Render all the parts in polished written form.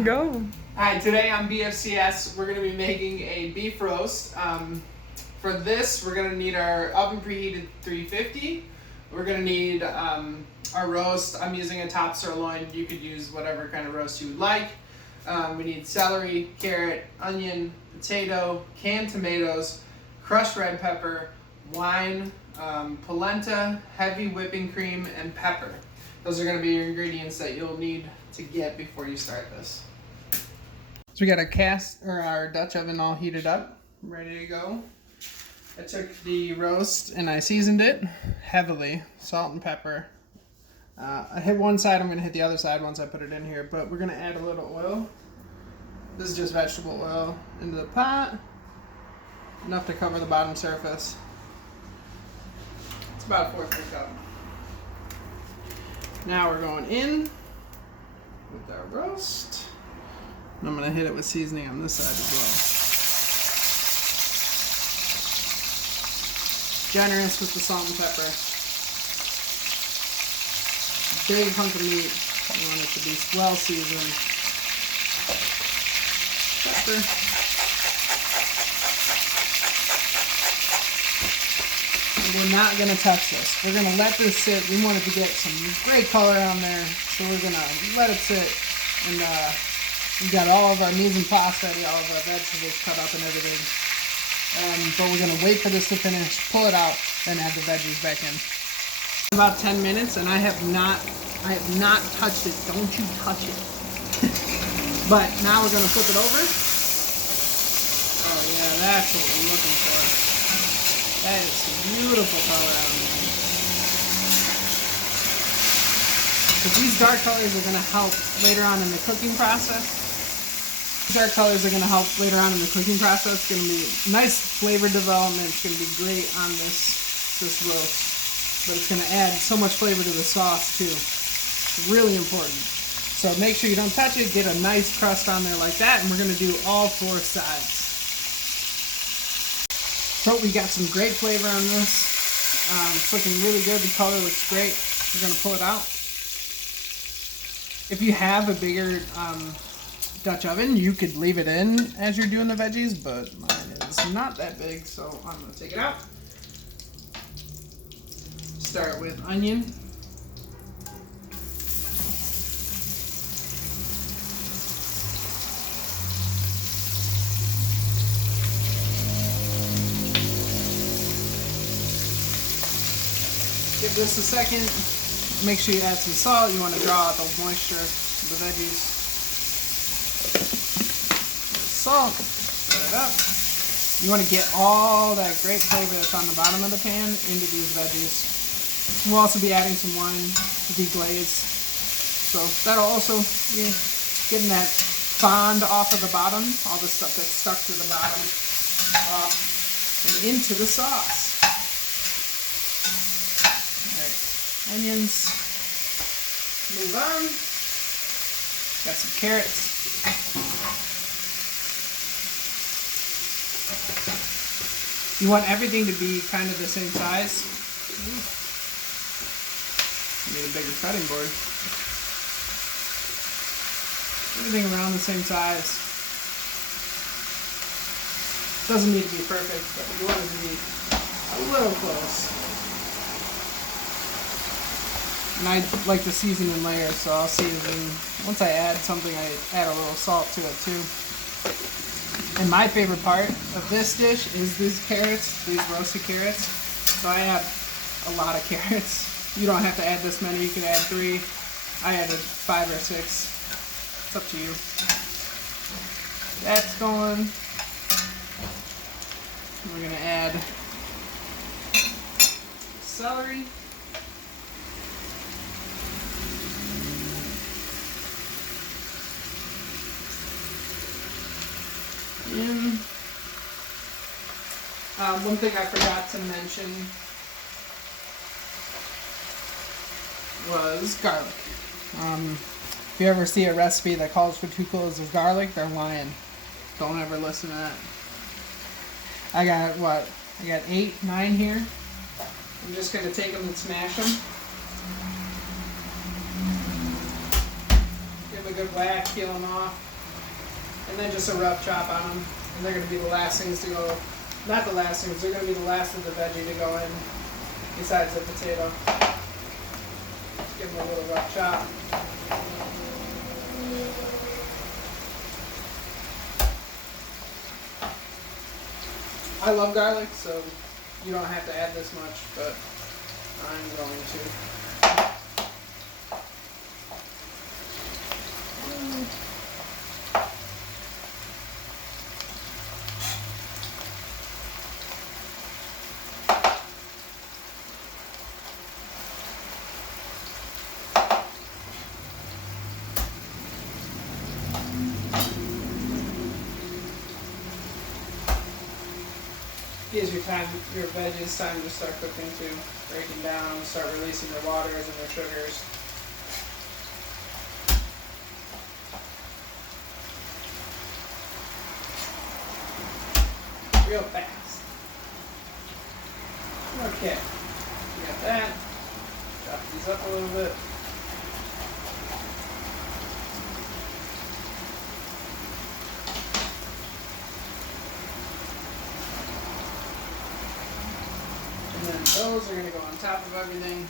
Go. Hi, today on BFCS, we're going to be making a beef roast. For this, we're going to need our oven preheated 350. We're going to need our roast. I'm using a top sirloin. You could use whatever kind of roast you would like. We need celery, carrot, onion, potato, canned tomatoes, crushed red pepper, wine, polenta, heavy whipping cream, and pepper. Those are going to be your ingredients that you'll need to get before you start this. So we got our Dutch oven all heated up, ready to go. I took the roast and I seasoned it heavily, salt and pepper. I hit one side, I'm going to hit the other side once I put it in here, but we're going to add a little oil. This is just vegetable oil into the pot, enough to cover the bottom surface. It's about a fourth of a cup. Now we're going in with our roast. And I'm going to hit it with seasoning on this side as well. Generous with the salt and pepper. Big hunk of meat. You want it to be well seasoned. Pepper. And we're not going to touch this. We're going to let this sit. We want it to get some great color on there. So we're going to let it sit. And we've got all of our mise en place ready, all of our vegetables cut up and everything. But we're going to wait for this to finish, pull it out, then add the veggies back in. About 10 minutes, and I have not touched it. Don't you touch it. But now we're going to flip it over. Oh yeah, that's what we're looking for. That is some beautiful color on there. But these dark colors are going to help later on in the cooking process. Dark colors are going to help later on in the cooking process. It's going to be nice flavor development. It's going to be great on this roast. But it's going to add so much flavor to the sauce too. It's really important. So make sure you don't touch it. Get a nice crust on there like that. And we're going to do all four sides. So we got some great flavor on this. It's looking really good. The color looks great. We're going to pull it out. If you have a bigger Dutch oven, you could leave it in as you're doing the veggies, but mine is not that big, so I'm going to take it out. Start with onion. Give this a second. Make sure you add some salt. You want to draw out the moisture of the veggies. Salt, stir it up. You want to get all that great flavor that's on the bottom of the pan into these veggies. We'll also be adding some wine to deglaze. So that'll also be getting that fond off of the bottom, all the stuff that's stuck to the bottom, off and into the sauce. Alright, onions, move on. Got some carrots. You want everything to be kind of the same size. You need a bigger cutting board. Everything around the same size. Doesn't need to be perfect, but you want it to be a little close. And I like to season in layers, so I'll season. Once I add something, I add a little salt to it too. And my favorite part of this dish is these carrots, these roasted carrots. So I add a lot of carrots. You don't have to add this many, you can add 3. I added 5 or 6. It's up to you. That's going. We're gonna add celery. One thing I forgot to mention was garlic. If you ever see a recipe that calls for 2 cloves of garlic, they're lying. Don't ever listen to that. I got 8, 9 here. I'm just going to take them and smash them. Give a a good whack, peel them off, and then just a rough chop on them. And they're going to be the last things to go, not the last things, they're going to be the last of the veggie to go in besides the potato. Give them a little rough chop. I love garlic, so you don't have to add this much, but I'm going to. Gives your veggies time to start cooking too, breaking down, start releasing their waters and their sugars. Real fast. Okay, we got that. Chop these up a little bit. And then those are going to go on top of everything.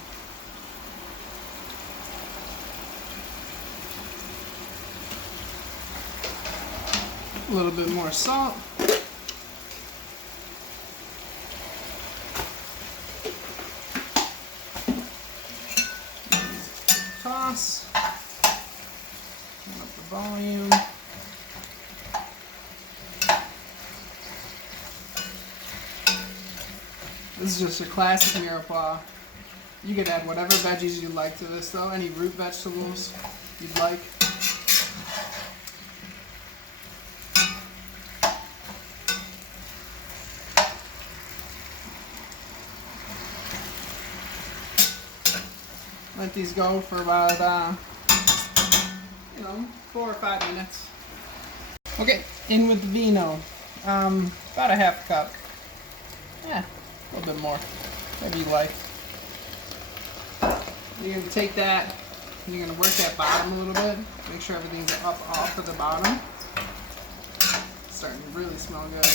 A little bit more salt. Toss. Turn up the volume. This is just a classic mirepoix. You could add whatever veggies you'd like to this though, any root vegetables you'd like. Let these go for about, 4 or 5 minutes. Okay, in with the vino. About a half cup. Yeah. A little bit more, whatever you like. You're going to take that and you're going to work that bottom a little bit. Make sure everything's up off of the bottom. It's starting to really smell good.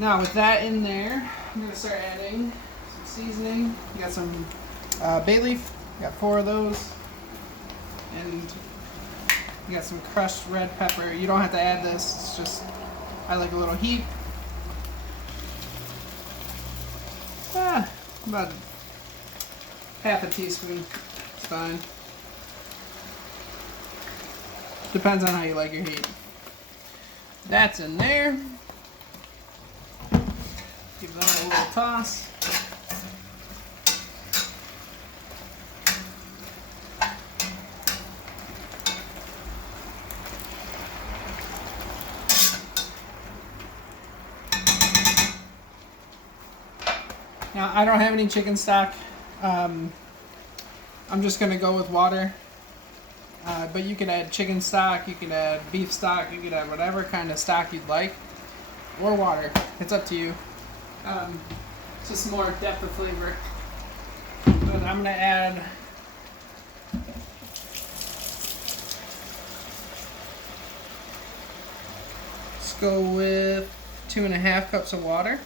Now with that in there, I'm going to start adding some seasoning. You got some bay leaf, got 4 of those. And you got some crushed red pepper. You don't have to add this, it's just, I like a little heat. About half a teaspoon, it's fine. Depends on how you like your heat. That's in there. Give that a little toss. Now, I don't have any chicken stock. I'm just going to go with water. But you could add chicken stock, you could add beef stock, you could add whatever kind of stock you'd like. Or water. It's up to you. It's just more depth of flavor. But I'm going to add let's go with 2.5 cups of water.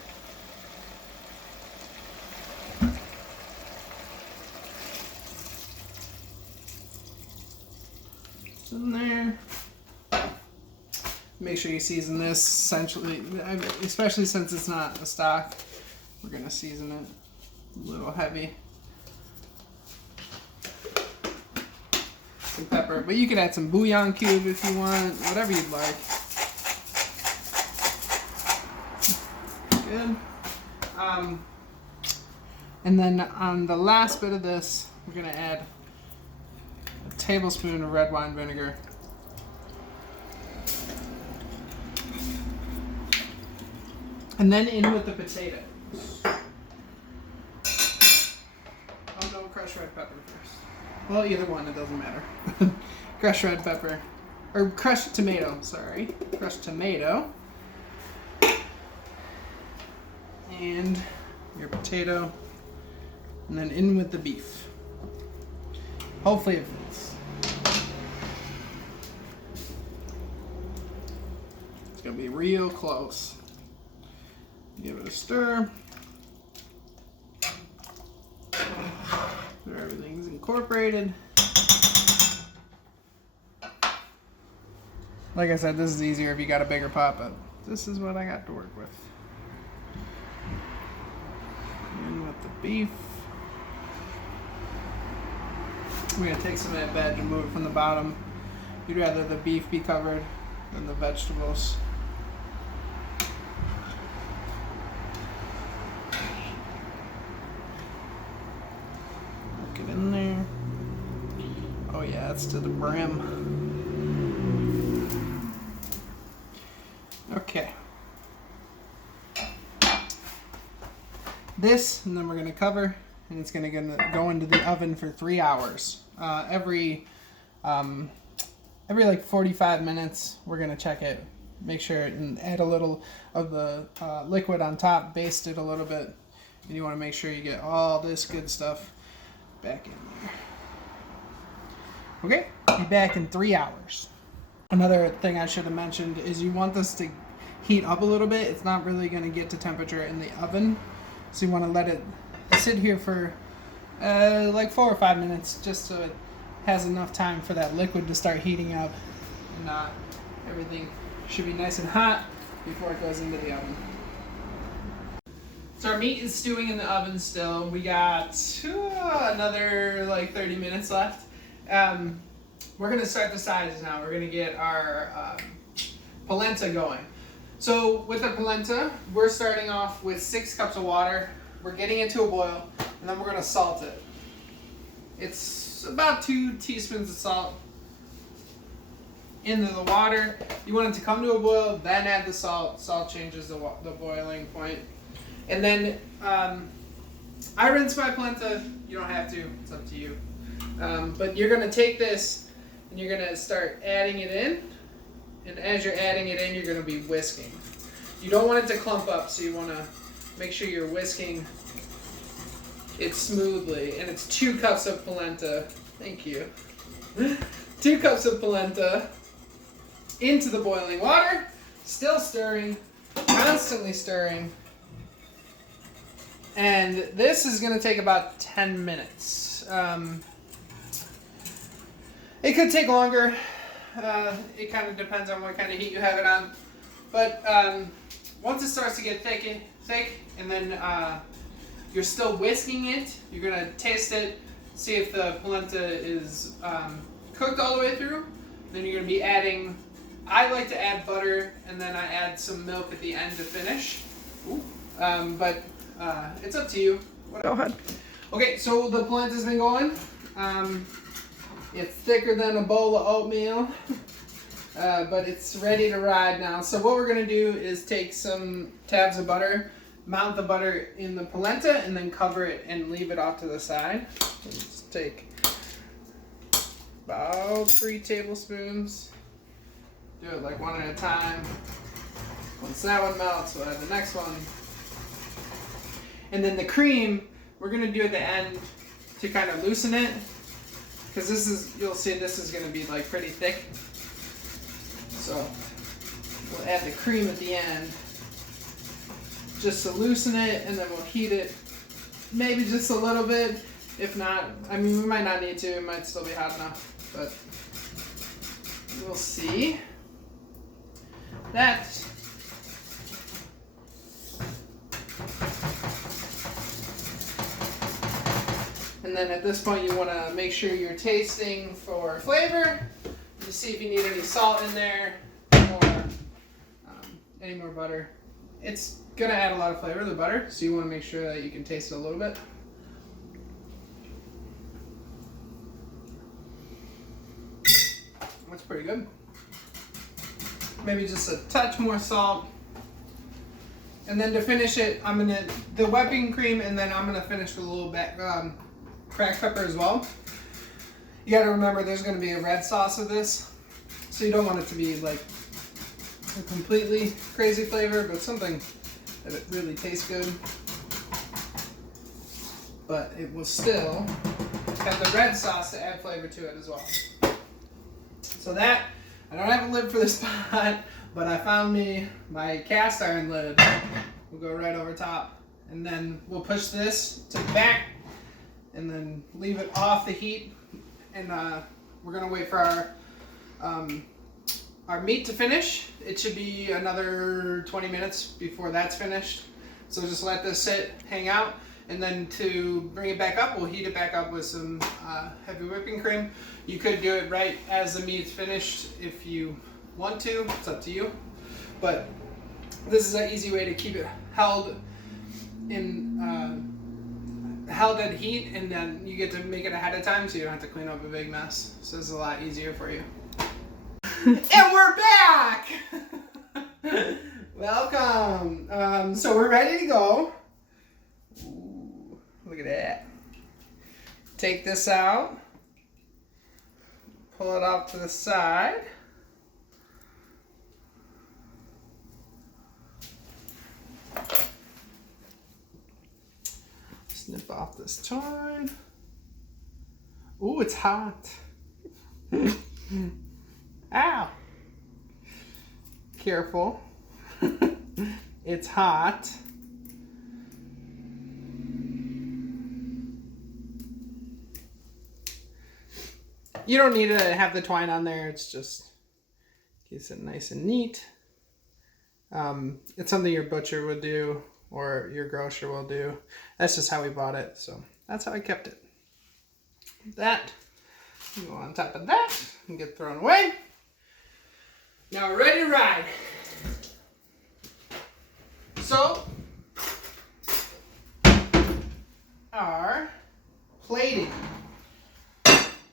In there. Make sure you season this essentially, especially since it's not a stock. We're gonna season it a little heavy. Some pepper, but you could add some bouillon cube if you want, whatever you'd like. Good. And then on the last bit of this, we're gonna add a tablespoon of red wine vinegar. And then in with the potatoes. Oh no, crushed red pepper first. Well, either one, it doesn't matter. Crushed red pepper. Or crushed tomato, sorry. Crushed tomato. And your potato. and then in with the beef. Hopefully it fits. It's gonna be real close. Give it a stir. Where everything's incorporated. Like I said, this is easier if you got a bigger pot, but this is what I got to work with. In with the beef. We're gonna take some of that veg and move it from the bottom. You'd rather the beef be covered than the vegetables. Work it in there. Oh yeah, it's to the brim. Okay. This, and then we're gonna cover, and it's gonna go into the oven for 3 hours. Every like 45 minutes, we're gonna check it, make sure, and add a little of the liquid on top, baste it a little bit, and you want to make sure you get all this good stuff back in there. Okay, be back in 3 hours. Another thing I should have mentioned is you want this to heat up a little bit. It's not really going to get to temperature in the oven, so you want to let it sit here for like 4 or 5 minutes, just so it has enough time for that liquid to start heating up, and everything should be nice and hot before it goes into the oven. So our meat is stewing in the oven still. We got another like 30 minutes left. We're going to start the sides now. We're going to get our polenta going. So with the polenta, we're starting off with 6 cups of water. We're getting it to a boil, and then we're going to salt it. It's about 2 teaspoons of salt into the water. You want it to come to a boil, then add the salt. Salt changes the boiling point. And then I rinse my polenta. You don't have to. It's up to you. But you're going to take this and you're going to start adding it in. And as you're adding it in, you're going to be whisking. You don't want it to clump up, so you want to make sure you're whisking it smoothly. And it's 2 cups of polenta. Thank you. 2 cups of polenta into the boiling water. Still stirring. Constantly stirring. And this is going to take about 10 minutes. It could take longer. It kind of depends on what kind of heat you have it on. But once it starts to get thick, and then you're still whisking it, you're going to taste it, see if the polenta is cooked all the way through. Then you're going to be adding, I like to add butter, and then I add some milk at the end to finish. But it's up to you. Go ahead. Okay, so the polenta's been going. It's thicker than a bowl of oatmeal, but it's ready to ride now. So what we're gonna do is take some tabs of butter, mount the butter in the polenta, and then cover it and leave it off to the side. Let's take about 3 tablespoons. Do it like one at a time. Once that one melts, we'll add the next one. And then the cream, we're going to do at the end to kind of loosen it. Because this is, you'll see this is going to be like pretty thick. So we'll add the cream at the end just to loosen it, and then we'll heat it maybe just a little bit. If not, I mean, we might not need to, it might still be hot enough, but we'll see. That. And then at this point you want to make sure you're tasting for flavor. You see if you need any salt in there or any more butter. It's going to add a lot of flavor, the butter, so you want to make sure that you can taste it a little bit. That's pretty good. Maybe just a touch more salt. And then to finish it, I'm going to, the whipping cream, and then I'm going to finish with a little bit cracked pepper as well. You got to remember there's going to be a red sauce with this, so you don't want it to be like a completely crazy flavor, but something that it really tastes good. but it will still have the red sauce to add flavor to it as well. So that, I don't have a lid for this pot, but I found me my cast iron lid. We'll go right over top, and then we'll push this to the back, and then leave it off the heat, and we're gonna wait for our meat to finish. It should be another 20 minutes before that's finished. So just let this sit, hang out, and then to bring it back up, we'll heat it back up with some heavy whipping cream. You could do it right as the meat's finished if you want to. It's up to you. But this is an easy way to keep it held at heat, and then you get to make it ahead of time, so you don't have to clean up a big mess. So this is a lot easier for you. And we're back! Welcome. So we're ready to go. Ooh, look at that. Take this out. Pull it off to the side. Snip off this twine. Ooh, it's hot. Ow. Careful. It's hot. You don't need to have the twine on there. It's just keeps it nice and neat. It's something your butcher would do or your grocer will do. That's just how we bought it, so that's how I kept it. That, go on top of that and get thrown away. Now we're ready to ride. So, our plating.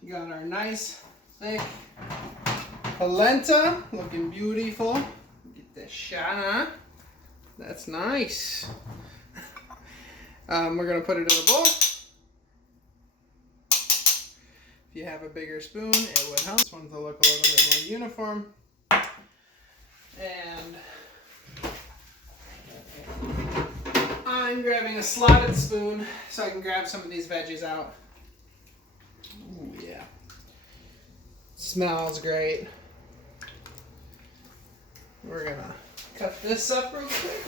We got our nice, thick polenta, looking beautiful. Get this shot on. That's nice. We're gonna put it in a bowl. If you have a bigger spoon, it would help. This one to look a little bit more uniform. And I'm grabbing a slotted spoon so I can grab some of these veggies out. Ooh, yeah. Smells great. We're gonna cut this up real quick.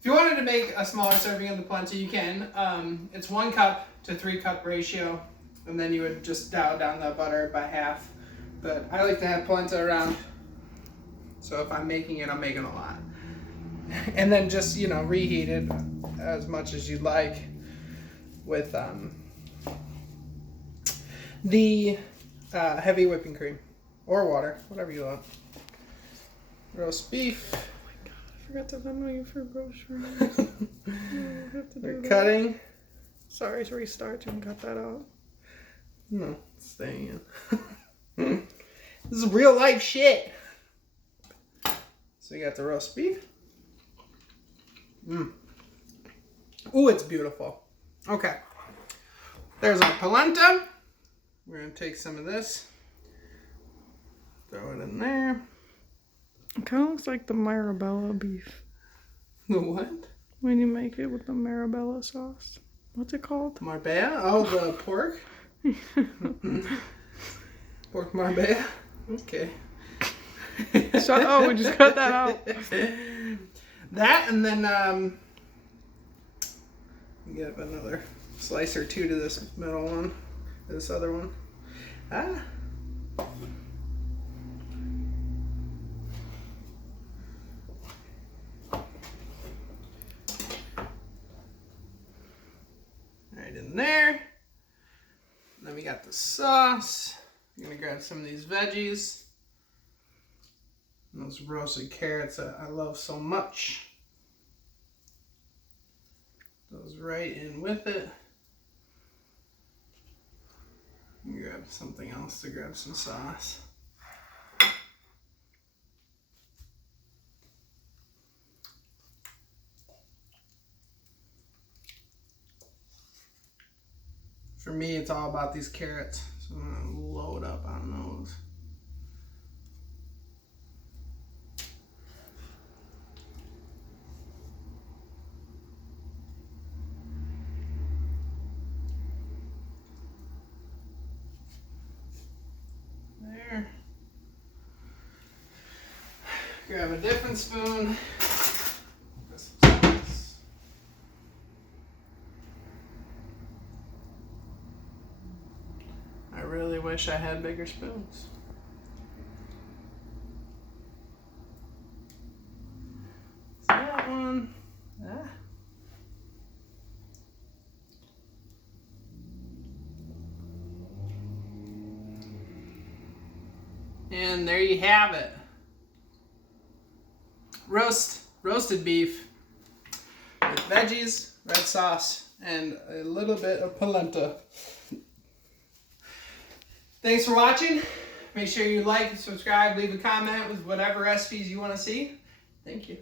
If you wanted to make a smaller serving of the polenta, you can. It's 1 cup to 3 cup ratio, and then you would just dial down the butter by half. But I like to have polenta around, so if I'm making it, I'm making a lot. And then just, reheat it as much as you'd like with the heavy whipping cream or water, whatever you want. Roast beef. Oh my god, I forgot to Venmo you for groceries. We're cutting. Sorry to restart. You can cut that out. No, it's staying in. This is real life shit. So we got the roast beef. Ooh, it's beautiful. Okay. There's our polenta. We're going to take some of this. Throw it in there. It kind of looks like the Marabella beef. The what? When you make it with the Marabella sauce. What's it called? Marbella? Oh, the pork? Pork Marbella? Okay. Shut up, we just cut that out. That, and then get another slice or two to this middle one, this other one. Right in there. Then we got the sauce. I'm gonna grab some of these veggies. And those roasted carrots that I love so much. Those right in with it. Grab something else to grab some sauce. For me, it's all about these carrots, so I'm gonna load up on those. grab a different spoon. I really wish I had bigger spoons. That one. Ah. And there you have it. Roasted beef with veggies, red sauce, and a little bit of polenta. Thanks for watching. Make sure you like, subscribe, leave a comment with whatever recipes you want to see. Thank you.